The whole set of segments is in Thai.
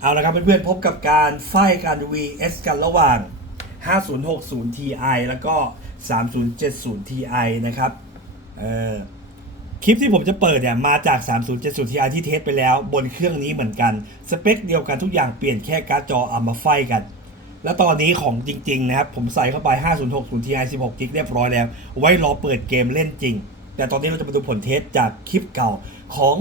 เอาละครับเพื่อนๆพบกับการไฟกัน VS กันระหว่าง 5060 Ti แล้วก็ 3070 Ti นะครับเอ่อคลิปที่ผมจะเปิดเนี่ยมาจาก 3070 Ti ที่เทสไปแล้วบนเครื่องนี้เหมือนกัน สเปคเดียวกันทุกอย่างเปลี่ยนแค่การ์ดจอเอามาไฟกัน แล้วตอนนี้ของจริง ๆ นะครับ ผมใส่เข้าไป 5060 Ti 16 g b เรียบร้อยแล้ว ไว้รอเปิดเกมเล่นจริง แต่ตอนนี้เราจะมาดูผลเทสจากคลิปเก่าของ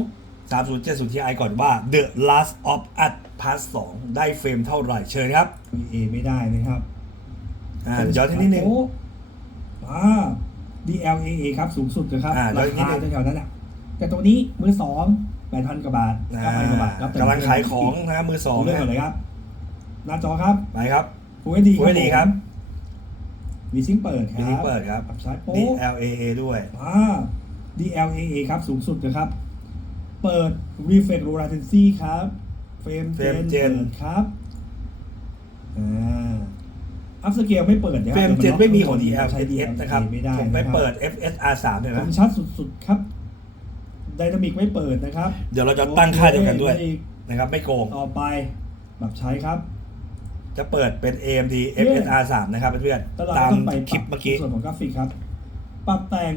3070 Ti ก่อนว่า The Last of Us Part 2 ได้เฟรมเท่าไหร่เชิญครับ เอไม่ได้นะครับ อ่าเดี๋ยวย้อนนิดนึงโอ้อ่า DLAA ครับสูงสุดนะครับอ่าราเดี๋ยวนิดคานึงแถวๆนั้นอะแต่ตัวนี้มือสองแปดพันกว่าบาทอ่าเก้าพันกว่าบาทครับแต่กำลังขายของนะมือสองเรื่องนะก่อนเลยครับ หน้าจอครับไปครับฟูเอดี Full HD ครับวีซิงเปิดครับมีลิงก์เปิดครับปรับซ้ายโป๊ะ DLAA ด้วยอ่า DLAA ครับสูงสุดนะครับ เปิด Reflex Low Latency ครับ เฟรม Frame เจ Gen นเปิดครับอ่าอัพสเกลไม่เปิดนะคเฟรัรมเจนไม่มีของใช้ DLSS นะครับไม่ได้ผมไปนะครับเปิด FSR 3ได้ไหคมมชัดสุดๆครับไดนามิกไม่เปิดนะครับ เดี๋ยวเราจะตั้งค่าเดียวกันด้วยโอเคนะครับ ไม่โกง ต่อไปแบบใช้ครับจะเปิดเป็น AMD เย้ FSR 3นะครับเพื่อนแล้วเราๆตามต้องไปคลิปเมื่อกี้ ส่วนของกราฟิกครับ ปรับแต่ง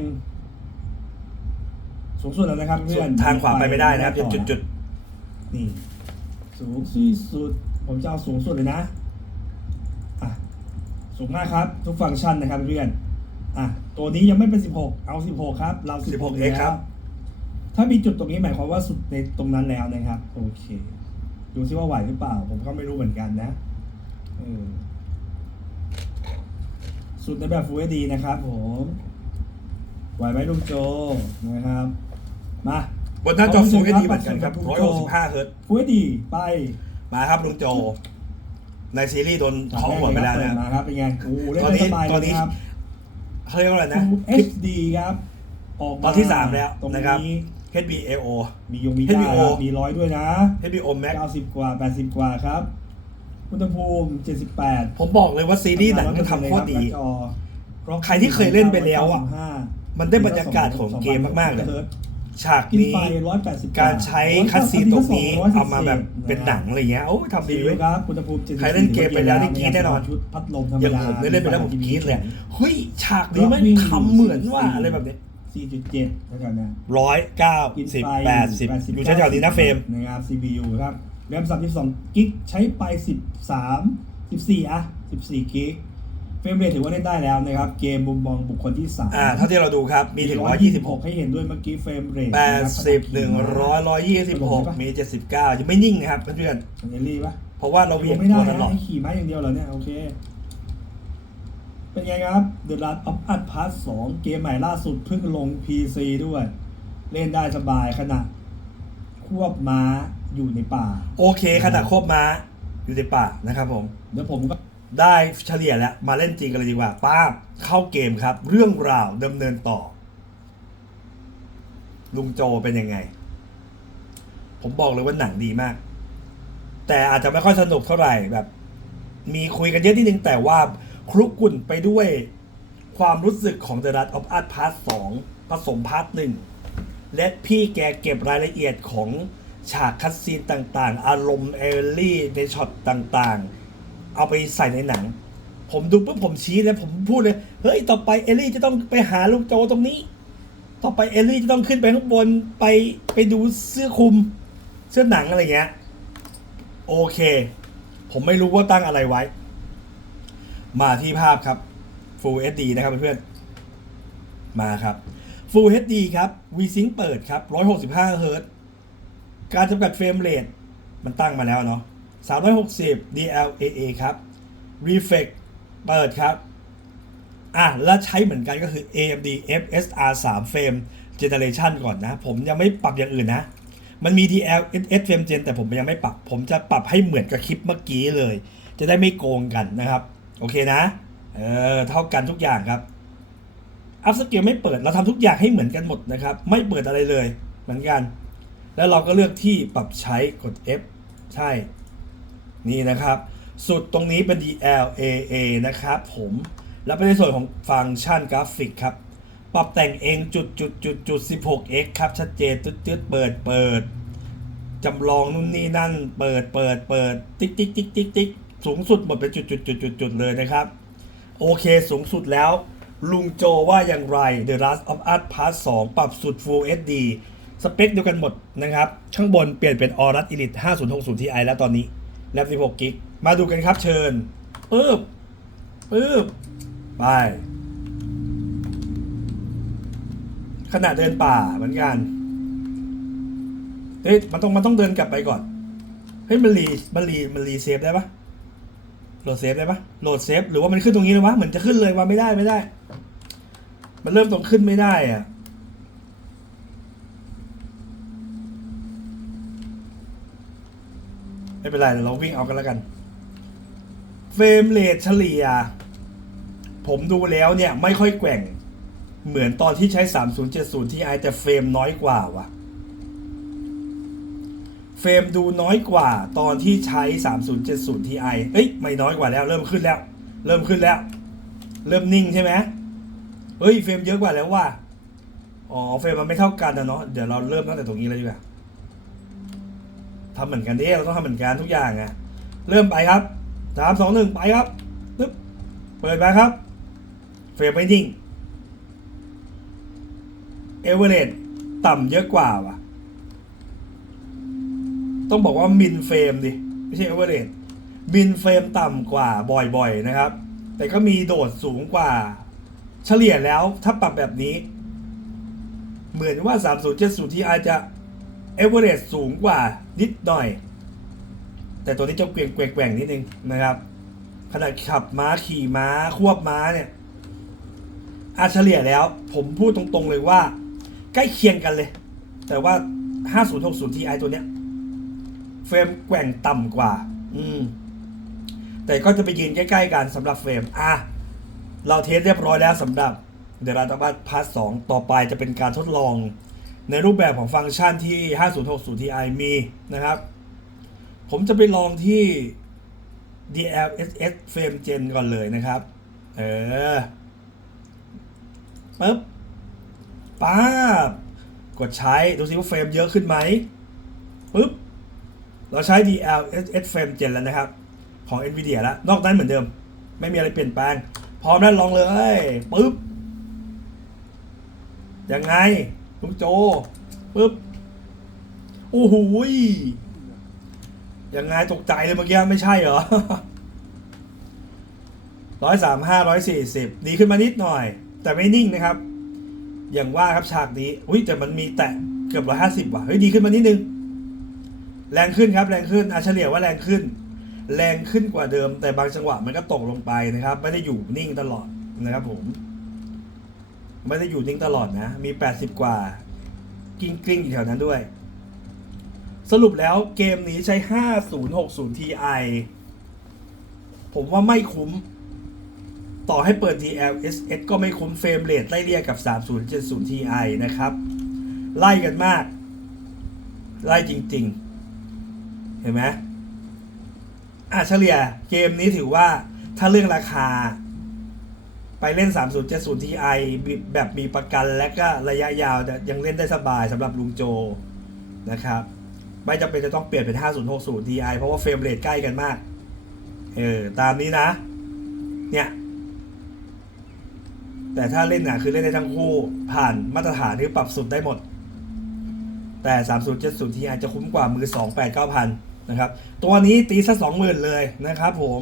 สูงสุดแล้วนะครับเพื่อนทางขวาไปไม่ได้นะครับต่อจุดจุดนี่ สูงที่สุด ผมจะเอาสูงสุดเลยนะอะสูงมากครับ ทุกฟังก์ชันนะครับเพื่อนอะตัวนี้ยังไม่เป็น 16 เอา 16 ครับ เรา 16 16แล้ว X ครับ ถ้ามีจุดตรงนี้หมายความว่าสุดในตรงนั้นแล้วนะครับ โอเค ดูซิว่าไหวหรือเปล่า ผมก็ไม่รู้เหมือนกันนะเออสุดในแบบ Full HD นะครับผม ไหวไหมลุงโจนะครับ มา บนหน้าจอขอบคุ Full ณ HD ครับเหมือนกันครับขอบคุณครับ165เฮิร์ตซ์ Full HD ไปมาครับลุงโจ ในซีรีส์โดนเคาะหัวไปแล้วนะ มาครับเป็นไงโอ้โหเล่นตอนนี้ได้สบายตอนเลนี้ยครับ เขาเรียกว่าอะไรนะ Full คลิป HD ครับ ออกตอนที่3แล้วตรงนะครับ นี้ HBAO มียงมี HBO ได้ครับมีร้อยด้วยนะ HBO Max 90 กว่า 80 กว่าครับอุณหภูมิ 78ผมบอกเลยว่าซีรีส์หนังมันทำโคตรดีหน้าจอใครที่เคยเล่นไปแล้วอะ95มันได้บรรยากาศของเกมมากๆเลย ฉากกินนี้ ไฟ180การใช้คัดซีนตรงนี้เอามาแบบเป็นหนังอะไรเงี้ยโอ้ทำดีดีเว้ย ครับอุณหภูมิ74ใครเล่นเกมไปแล้วนี่กรี๊ดแน่นอน ชุดพัดลมธรรมอย่างดาผมเนี่ยเล่นไปแล้วผมกรี๊ดเลยเฮ้ยฉากนี้มันทำเหมือนว่าอะไรแบบนี้4.7แล้วกันนะ ร้อยเก้ากินสิบไปแปดสิบอยู่แถวๆนี้นะเฟรม นะครับ CPU ครับ แรม32กิก ใช้ไป 13 14 อะ 14 กิก เฟรมเรทถือว่าเล่นได้แล้วนะครับ เกมมุมมองบุคคลที่3อ่าเท่าที่เราดูครับ มีถึงร้อยยี่สิบหกให้เห็นด้วยเมื่อกี้เฟรมเรทแปดสิบหนึ่งร้อยร้อยยี่สิบหกมีเจ็ดสิบเก้ายังไม่นิ่งนะครับเพื่อนมันจะรีบปะๆเพราะว่าเราเวียงไม่ได้ตัวตนะลอดให้ขี่ม้าอย่างเดียวเหรอเนี่ย โอเค เป็นไงครับ The Last of Us Part 2 เกมใหม่ล่าสุดเพิ่งลง PC ด้วย เล่นได้สบายขณะควบม้าอยู่ในป่า โอเคขนาดครบมาอยู่ในป่านะครับผมเดี๋ยวผมก็ ได้เฉลี่ยแล้ว มาเล่นจริงกันเลยดีกว่าป้าเข้าเกมครับ เรื่องราวดำเนินต่อ ลุงโจเป็นยังไง ผมบอกเลยว่าหนังดีมาก แต่อาจจะไม่ค่อยสนุกเท่าไหร่แบบ มีคุยกันเยอะนิดนึงแต่ว่าคลุกกลุ่นไปด้วยความรู้สึกของ The Last of Us Part 2ผสมพาร์ทหนึ่งและพี่แกเก็บรายละเอียดของฉากคัดซีนต่างๆ อารมณ์เอลลี่ในช็อตต่างๆ เอาไปใส่ในหนัง ผมดูปุ๊บผมชี้เลยผมพูดเลย เฮ้ย ต่อไปเอลลี่จะต้องไปหาลูกโจตรงนี้ ต่อไปเอลลี่จะต้องขึ้นไปข้างบนไปไปดูเสื้อคลุม เสื้อหนังอะไรเงี้ย โอเค ผมไม่รู้ว่าตั้งอะไรไว้ มาที่ภาพครับ Full HD นะครับเพื่อนๆมาครับ Full HD ครับ VSync เปิดครับ165เฮิรตการจำกัดเฟรมเรทมันตั้งมาแล้วเนาะ 360 DLAA ครับ Reflex เปิดครับ อะ แล้วใช้เหมือนกันก็คือ AMD FSR 3 Frame Generation ก่อนนะ ผมยังไม่ปรับอย่างอื่นนะ มันมี DLSS Frame Gen แต่ผมยังไม่ปรับ ผมจะปรับให้เหมือนกับคลิปเมื่อกี้เลย จะได้ไม่โกงกันนะครับ โอเคนะ เออ เท่ากันทุกอย่างครับอัพสเกลไม่เปิดเราทำทุกอย่างให้เหมือนกันหมดนะครับ ไม่เปิดอะไรเลยเหมือนกัน แล้วเราก็เลือกที่ปรับใช้กด F ใช่ นี่นะครับ สุดตรงนี้เป็น DLAA นะครับผมแล้วเป็นในส่วนของฟังก์ชันกราฟิกครับ ปรับแต่งเองจุดจุดจุดจุด 16x ครับ ชัดเจนจุดจุดเปิดเปิดจำลองนู่นนี่นั่น เปิดเปิดเปิดติ๊กติ๊กติ๊กติ๊กติ๊กสูงสุดหมดเป็นจุดจุดจุดจุดจุดเลยนะครับ โอเคสูงสุดแล้ว ลุงโจว่าอย่างไร The Last of Us Part 2 ปรับสุด Full HD สเปคเดียวกันหมดนะครับ ข้างบนเปลี่ยนเป็น Aorus Elite 5060 Ti แล้วตอนนี้ แล็บ16กิกมาดูกันครับเชิญปึ๊บปึ๊บไป ขณะเดินป่าเหมือนกันเฮ้ยมันต้องมันต้องเดินกลับไปก่อนเฮ้ยมันรีมันรีมันรีเซฟได้ปะโหลดเซฟได้ปะโหลดเซฟหรือว่ามันขึ้นตรงนี้เลยวะเหมือนจะขึ้นเลยว่าไม่ได้ไม่ได้ มันเริ่มตรงขึ้นไม่ได้อะ ไม่เป็นไรเดี๋ยวเราวิ่งเอากันแล้วกัน เฟรมเรทเฉลี่ย ผมดูแล้วเนี่ย ไม่ค่อยแกว่ง เหมือนตอนที่ใช้ 3070 Ti แต่เฟรมน้อยกว่าว่ะ เฟรมดูน้อยกว่า ตอนที่ใช้ 3070 Ti เอ้ย ไม่น้อยกว่าแล้ว เริ่มขึ้นแล้ว เริ่มขึ้นแล้ว เริ่มนิ่งใช่ไหมเฮ้ย เฟรมเยอะกว่าแล้วว่ะอ๋อ เฟรมมันไม่เท่ากันนะเนาะ เดี๋ยวเราเริ่มตั้งแต่ตรงนี้เลยดีกว่า ทำเหมือนกันดิเราต้องทำเหมือนกันทุกอย่างอะเริ่มไปครับสามสองหนึ่งไปครับปึ๊บเปิดไปครับเฟรมไม่นิ่งเอเวอเรสต่ำเยอะกว่าว่ะ ต้องบอกว่ามินเฟรมดิไม่ใช่เอเวอเรสมินเฟรมต่ำกว่าบ่อยๆนะครับ แต่ก็มีโดดสูงกว่า เฉลี่ยแล้วถ้าปรับแบบนี้ เหมือนว่า 3070 Ti จะ เอเวอเรสสูงกว่านิดหน่อย แต่ตัวนี้จะเกวียงแกว่งนิดนึงนะครับขณะขับม้าขี่ม้าควบม้าเนี่ยอาเฉลี่ยแล้ว ผมพูดตรงๆเลยว่า ใกล้เคียงกันเลย แต่ว่า 5060 Ti ตัวเนี้ยเฟรมแกว่งต่ำกว่า อืม แต่ก็จะไปยืนใกล้ๆกันสำหรับเฟรม อะ เราเทสเรียบร้อยแล้วสำหรับ เดล a ต a บัตพาร์ทสต่อไปจะเป็นการทดลอง ในรูปแบบของฟังก์ชันที่ 5060 Ti มีนะครับ ผมจะไปลองที่ DLSS Frame Gen ก่อนเลยนะครับ เออปึ๊บป้าบกดใช้ ดูซิว่าเฟรมเยอะขึ้นไหมปึ๊บ เราใช้ DLSS Frame Gen แล้วนะครับ ของ NVIDIA แล้ว นอกนั้นเหมือนเดิม ไม่มีอะไรเปลี่ยนแปลง พร้อมแล้วลองเลยปึ๊บ ยังไง ลุงโจปึ๊บโอ้โหยยังไงตกใจเลยเมื่อกี้ไม่ใช่เหรอร้อยสามห้าร้อยสี่สิบดีขึ้นมานิดหน่อย แต่ไม่นิ่งนะครับ อย่างว่าครับฉากนี้อุ้ยแต่มันมีแตะเกือบร้อยห้าสิบว่ะเฮ้ยดีขึ้นมานิดนึง แรงขึ้นครับ แรงขึ้นอาเฉลี่ยว่าแรงขึ้น แรงขึ้นกว่าเดิม แต่บางจังหวะมันก็ตกลงไปนะครับ ไม่ได้อยู่นิ่งตลอดนะครับผม ไม่ได้อยู่นิ่งตลอดนะ มีแปดสิบกว่า กิ้งกิ้งอยู่แถวนั้นด้วย สรุปแล้วเกมนี้ใช้ 5060 Ti ผมว่าไม่คุ้ม ต่อให้เปิด DLSS ก็ไม่คุ้มเฟรมเรทไล่เรียกกับ 3070 Ti นะครับ ไล่กันมาก ไล่จริง ๆ เห็นไหมอะเฉลี่ยเกมนี้ถือว่าถ้าเรื่องราคา ไปเล่น 3070 Ti แบบมีประกันและก็ระยะยาวยังเล่นได้สบายสำหรับลุงโจนะครับไม่จำเป็นจะต้องเปลี่ยนเป็น 5060 Ti เพราะว่าเฟรมเรทใกล้กันมาก เออ ตามนี้นะ เนี่ย แต่ถ้าเล่นน่ะคือเล่นได้ทั้งคู่ผ่านมาตรฐานที่ปรับสุดได้หมด แต่ 3070 Ti จะคุ้มกว่ามือ 2 8 9 0 0นะครับ ตัวนี้ตีซะ20,000 เลยนะครับผม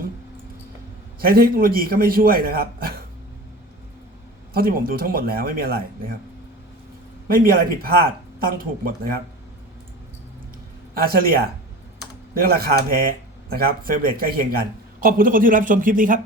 ใช้เทคโนโลยีก็ไม่ช่วยนะครับ เท่าที่ผมดูทั้งหมดแล้วไม่มีอะไรนะครับ ไม่มีอะไรผิดพลาดตั้งถูกหมดนะครับอาเฉลี่ย เรื่องราคาแพ้นะครับเฟรมเรทใกล้เคียงกัน ขอบคุณทุกคนที่รับชมคลิปนี้ครับ